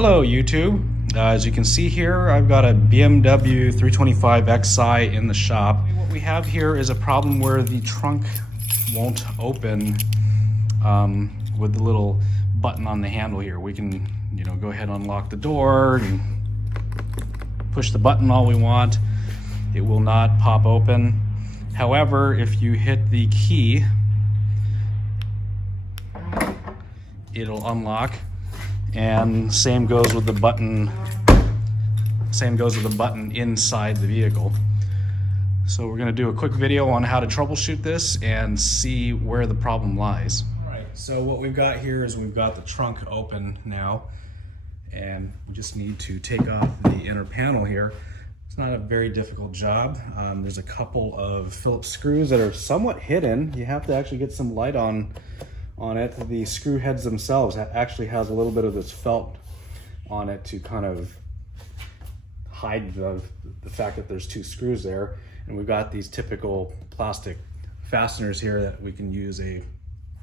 Hello YouTube. As you can see here, I've got a BMW 325 Xi in the shop. What we have here is a problem where the trunk won't open with the little button on the handle here. We can, go ahead and unlock the door and push the button all we want. It will not pop open. However, if you hit the key, it'll unlock. And same goes with the button. Same goes with the button inside the vehicle. So we're going to do a quick video on how to troubleshoot this and see where the problem lies. All right. So what we've got here is we've got the trunk open now, and we just need to take off the inner panel here. It's not a very difficult job. There's a couple of Phillips screws that are somewhat hidden. You have to actually get some light on it. The screw heads themselves actually has a little bit of this felt on it to kind of hide the fact that there's two screws there. And we've got these typical plastic fasteners here that we can use a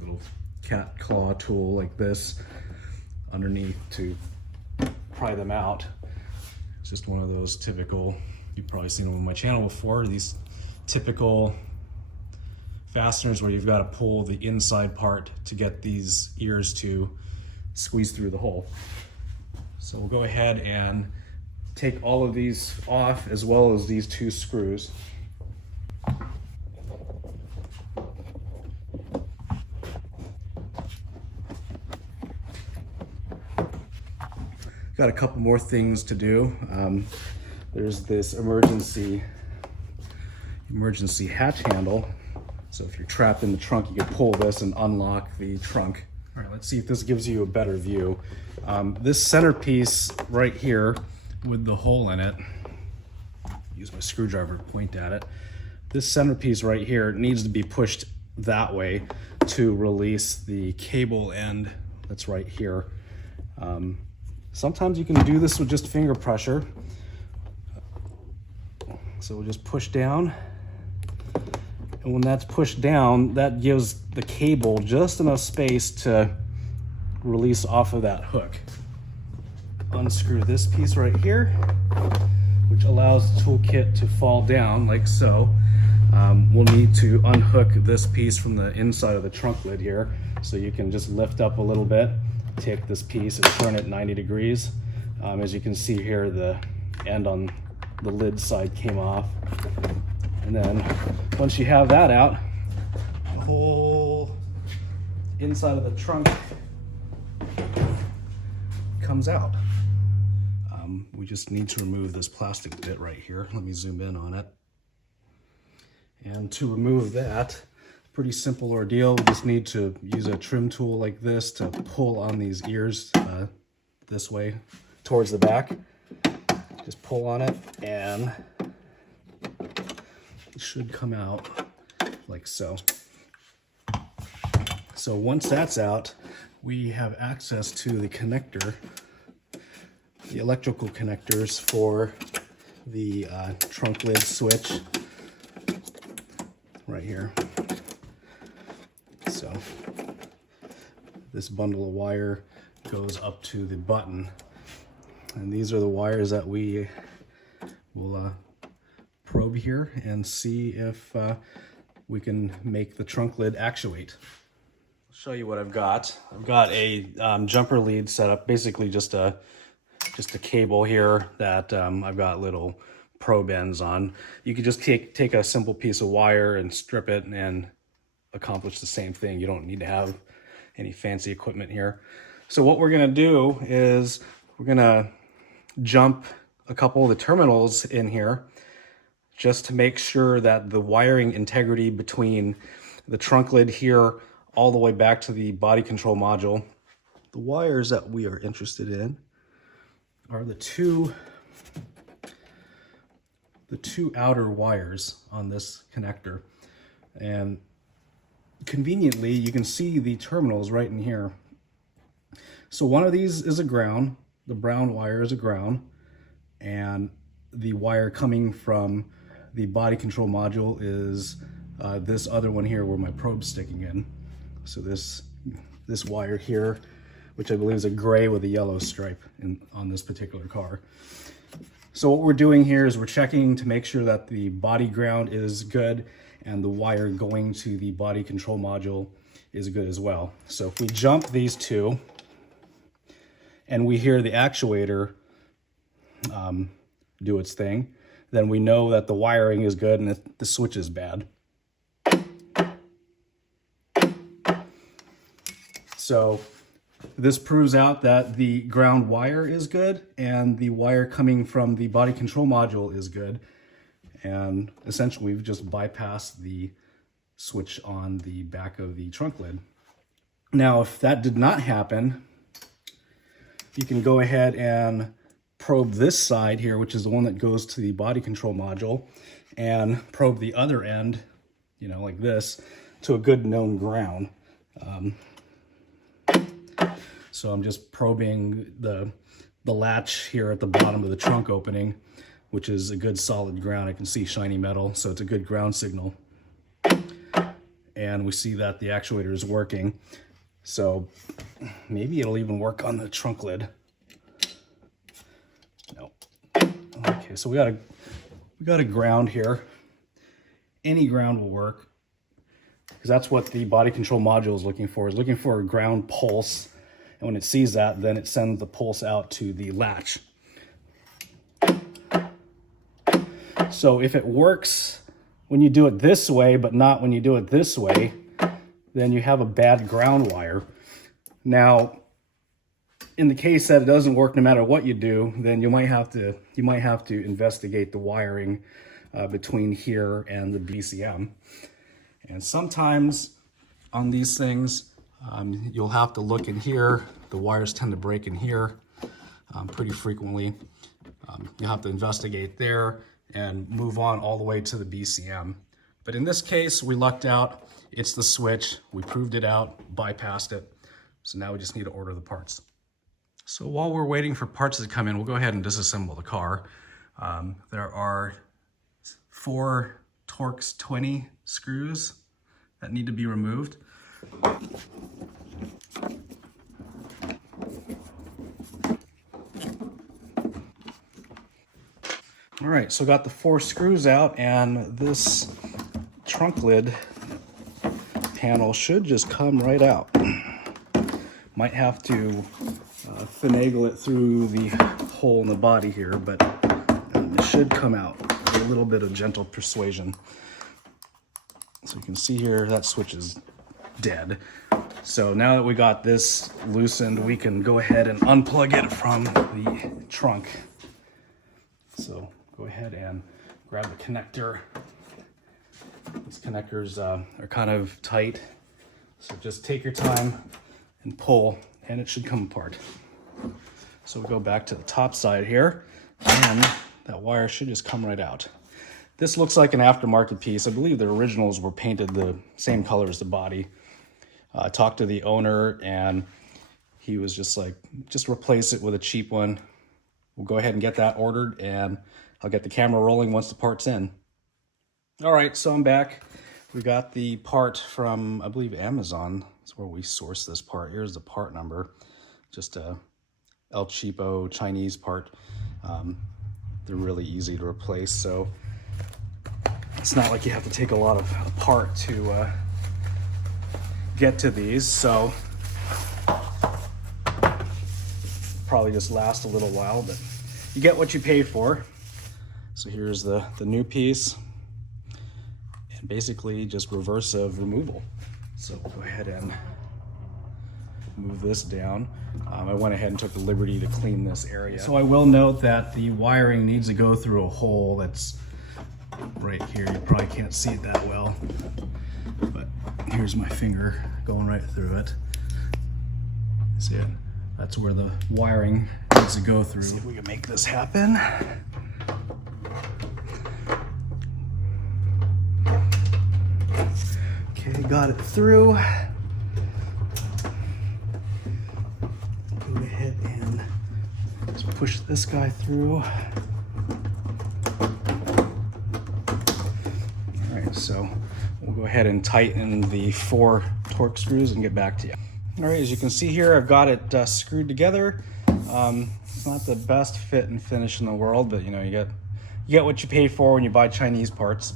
little cat claw tool like this underneath to pry them out. It's just one of those typical, you've probably seen them on my channel before, these typical fasteners where you've got to pull the inside part to get these ears to squeeze through the hole. So we'll go ahead and take all of these off, as well as these two screws. Got a couple more things to do. There's this emergency hatch handle. So if you're trapped in the trunk, you can pull this and unlock the trunk. All right, let's see if this gives you a better view. This centerpiece right here with the hole in it, use my screwdriver to point at it. This centerpiece right here needs to be pushed that way to release the cable end that's right here. Sometimes you can do this with just finger pressure. So we'll just push down. And when that's pushed down, that gives the cable just enough space to release off of that hook. Unscrew this piece right here, which allows the toolkit to fall down like so. We'll need to unhook this piece from the inside of the trunk lid here. So you can just lift up a little bit, take this piece and turn it 90 degrees. As you can see here, the end on the lid side came off. And then once you have that out, the whole inside of the trunk comes out. We just need to remove this plastic bit right here. Let me zoom in on it. And to remove that, pretty simple ordeal. We just need to use a trim tool like this to pull on these ears this way towards the back. Just pull on it and it should come out like so. So once that's out, we have access to the connector, the electrical connectors for the trunk lid switch right here. So this bundle of wire goes up to the button, and these are the wires that we will probe here and see if we can make the trunk lid actuate. I'll show you what I've got. I've got a jumper lead set up, basically just a cable here that I've got little probe ends on. You could just take a simple piece of wire and strip it and accomplish the same thing. You don't need to have any fancy equipment here. So what we're gonna do is we're gonna jump a couple of the terminals in here just to make sure that the wiring integrity between the trunk lid here all the way back to the body control module. The wires that we are interested in are the two outer wires on this connector. And conveniently, you can see the terminals right in here. So one of these is a ground, the brown wire is a ground, and the wire coming from the body control module is this other one here where my probe's sticking in. So this wire here which I believe is a gray with a yellow stripe on this particular car. So what we're doing here is we're checking to make sure that the body ground is good and the wire going to the body control module is good as well. So if we jump these two and we hear the actuator do its thing, then we know that the wiring is good and the switch is bad. So this proves out that the ground wire is good and the wire coming from the body control module is good. And essentially we've just bypassed the switch on the back of the trunk lid. Now, if that did not happen, you can go ahead and probe this side here, which is the one that goes to the body control module, and probe the other end, you know, like this, to a good known ground. So I'm just probing the latch here at the bottom of the trunk opening, which is a good solid ground. I can see shiny metal, so it's a good ground signal. And we see that the actuator is working. So maybe it'll even work on the trunk lid. No. Okay, so we got a ground here. Any ground will work, because that's what the body control module is looking for. It's looking for a ground pulse. And when it sees that, then it sends the pulse out to the latch. So if it works when you do it this way, but not when you do it this way, then you have a bad ground wire. Now, in the case that it doesn't work no matter what you do, then you might have to investigate the wiring between here and the BCM. And sometimes on these things, you'll have to look in here. The wires tend to break in here pretty frequently. You'll have to investigate there and move on all the way to the BCM. But in this case, we lucked out. It's the switch. We proved it out, bypassed it. So now we just need to order the parts. So while we're waiting for parts to come in, we'll go ahead and disassemble the car. There are 4 Torx 20 screws that need to be removed. All right, so got the 4 screws out, and this trunk lid panel should just come right out. Might have to finagle it through the hole in the body here, but it should come out with a little bit of gentle persuasion. So you can see here that switch is dead. So now that we got this loosened, we can go ahead and unplug it from the trunk. So go ahead and grab the connector. These connectors are kind of tight, so just take your time and pull, and it should come apart. So we'll go back to the top side here, and that wire should just come right out. This looks like an aftermarket piece. I believe the originals were painted the same color as the body. I talked to the owner, and he was just like, just replace it with a cheap one. We'll go ahead and get that ordered, and I'll get the camera rolling once the part's in. All right, so I'm back. We got the part from, I believe, Amazon. That's where we sourced this part. Here's the part number. Just a El Cheapo Chinese part. They're really easy to replace, so it's not like you have to take a lot of apart to get to these. So probably just last a little while, but you get what you pay for. So here's the new piece, and basically just reverse of removal. So we'll go ahead and move this down. I went ahead and took the liberty to clean this area. So I will note that the wiring needs to go through a hole that's right here. You probably can't see it that well, but here's my finger going right through it. See it? That's where the wiring needs to go through. Let's see if we can make this happen. Okay, got it through. Go ahead and just push this guy through. All right, so we'll go ahead and tighten the 4 Torx screws and get back to you. All right, as you can see here, I've got it screwed together. It's not the best fit and finish in the world, but you know, you get what you pay for when you buy Chinese parts.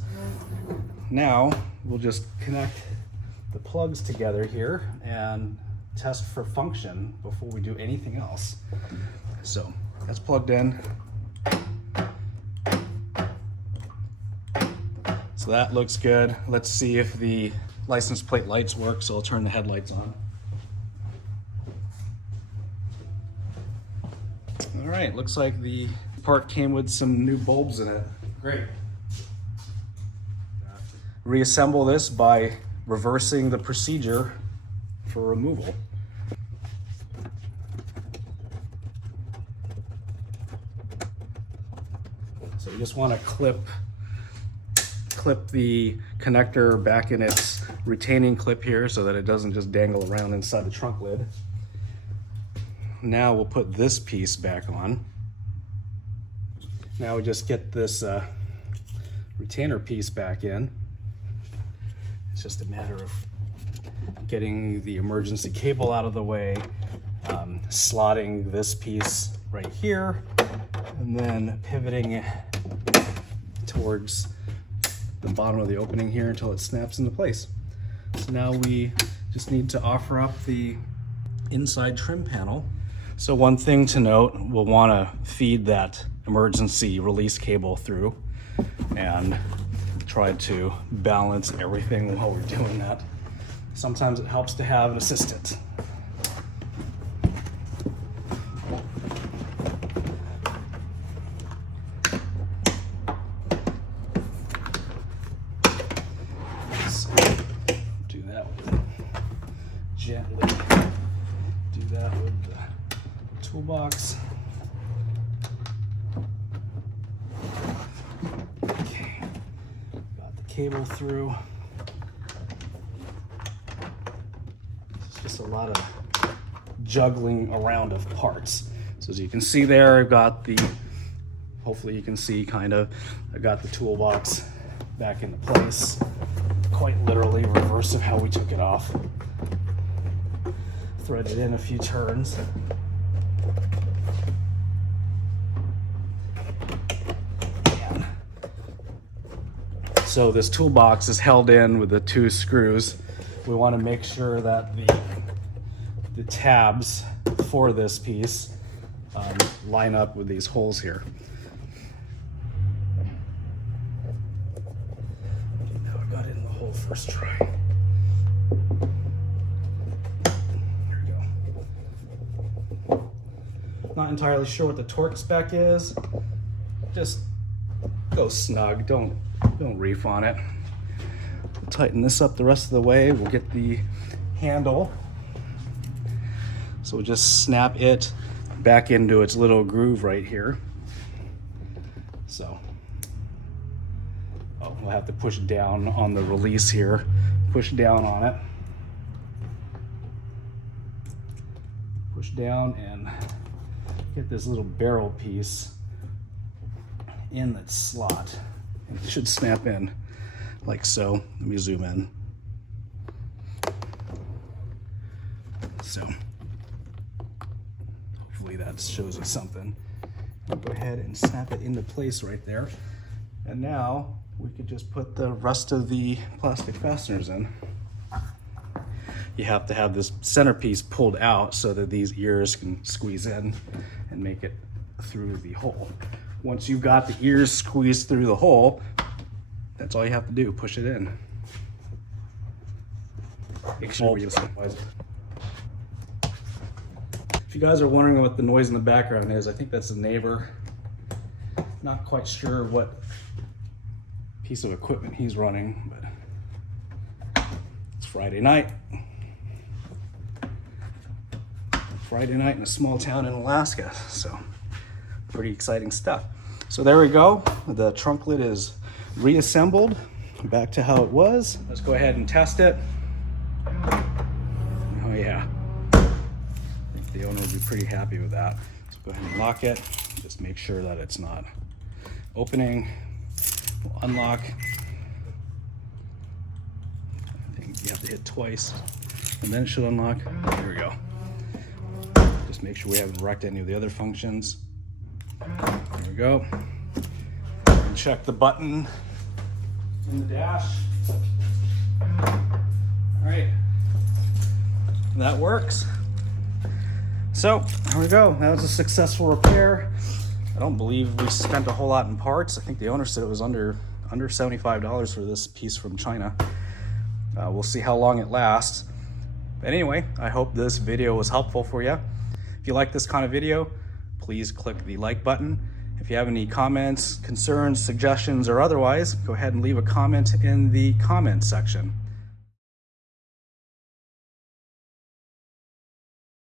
Now we'll just connect the plugs together here and test for function before we do anything else. So that's plugged in. So that looks good. Let's see if the license plate lights work. So I'll turn the headlights on. All right, looks like the part came with some new bulbs in it. Great. Reassemble this by reversing the procedure for removal. So you just want to clip the connector back in its retaining clip here so that it doesn't just dangle around inside the trunk lid. Now we'll put this piece back on. Now we just get this retainer piece back in. It's just a matter of getting the emergency cable out of the way, slotting this piece right here, and then pivoting it towards the bottom of the opening here until it snaps into place. So now we just need to offer up the inside trim panel. So one thing to note, we'll want to feed that emergency release cable through and try to balance everything while we're doing that. Sometimes it helps to have an assistant. So do that with gently. Do that with the toolbox. Okay, got the cable through. It's just a lot of juggling around of parts. So as you can see there, I've got the, hopefully you can see kind of, I got the toolbox back into place. Quite literally reverse of how we took it off. Threaded in a few turns. So this toolbox is held in with the two screws. We want to make sure that the tabs for this piece line up with these holes here. Now I got it in the hole first try. There we go. Not entirely sure what the torque spec is. Just go snug, don't reef on it. Tighten this up the rest of the way. We'll get the handle. So we'll just snap it back into its little groove right here. So, we'll have to push down on the release here. Push down on it. Push down and get this little barrel piece in that slot. It should snap in like so. Let me zoom in. So hopefully that shows you something. I'll go ahead and snap it into place right there. And now we could just put the rest of the plastic fasteners in. You have to have this centerpiece pulled out so that these ears can squeeze in and make it through the hole. Once you've got the ears squeezed through the hole, that's all you have to do, push it in. If you guys are wondering what the noise in the background is, I think that's a neighbor. Not quite sure what piece of equipment he's running, but it's Friday night. Friday night in a small town in Alaska, so pretty exciting stuff. So there we go. The trunk lid is reassembled back to how it was. Let's go ahead and test it. Oh yeah, I think the owner would be pretty happy with that. So go ahead and lock it. Just make sure that it's not opening. We'll unlock. I think you have to hit twice and then it should unlock. There we go. Just make sure we haven't wrecked any of the other functions. There we go. And check the button in the dash. All right, that works. So there we go. That was a successful repair. I don't believe we spent a whole lot in parts. I think the owner said it was under $75 for this piece from China. We'll see how long it lasts. But anyway, I hope this video was helpful for you. If you like this kind of video, please click the like button. If you have any comments, concerns, suggestions, or otherwise, go ahead and leave a comment in the comment section.